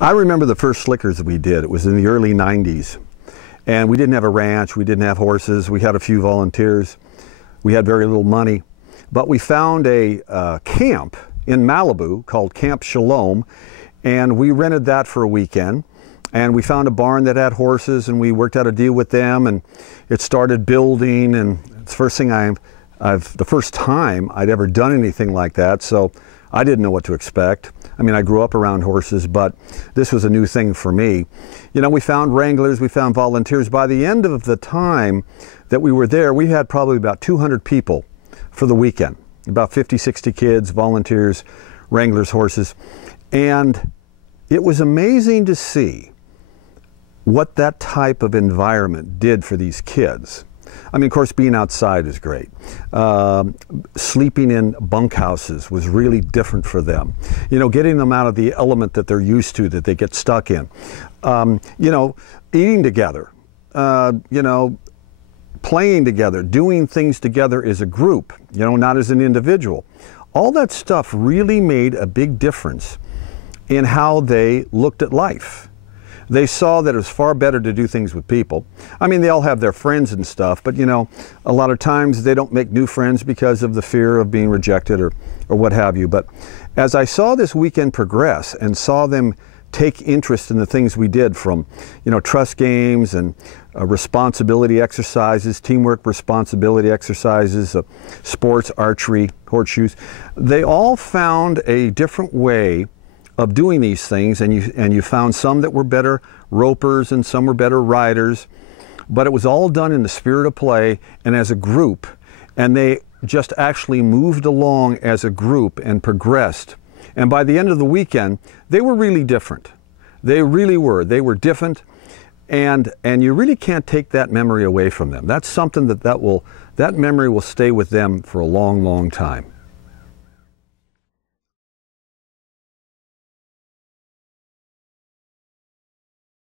I remember the first slickers that we did. It was in the early 90s. And we didn't have a ranch, we didn't have horses, we had a few volunteers, we had very little money. But we found a camp in Malibu called Camp Shalom, and we rented that for a weekend. And we found a barn that had horses, and we worked out a deal with them, and it started building. And it's the first thing the first time I'd ever done anything like that, so I didn't know what to expect. I mean, I grew up around horses, but this was a new thing for me. You know, we found wranglers, we found volunteers. By the end of the time that we were there, we had probably about 200 people for the weekend. About 50, 60 kids, volunteers, wranglers, horses. And it was amazing to see what that type of environment did for these kids. I mean, of course, being outside is great. Sleeping in bunkhouses was really different for them. You know, getting them out of the element that they're used to, that they get stuck in. You know, eating together, you know, playing together, doing things together as a group, you know, not as an individual. All that stuff really made a big difference in how they looked at life. They saw that it was far better to do things with people. I mean, they all have their friends and stuff, but you know, a lot of times they don't make new friends because of the fear of being rejected or what have you. But as I saw this weekend progress and saw them take interest in the things we did, from, you know, trust games and responsibility exercises, teamwork responsibility exercises, sports, archery, horseshoes, they all found a different way of doing these things, and you found some that were better ropers and some were better riders, but it was all done in the spirit of play and as a group, and they just actually moved along as a group and progressed. And by the end of the weekend, they were really different. They really were. They were different, and you really can't take that memory away from them. That's something that memory will stay with them for a long, long time.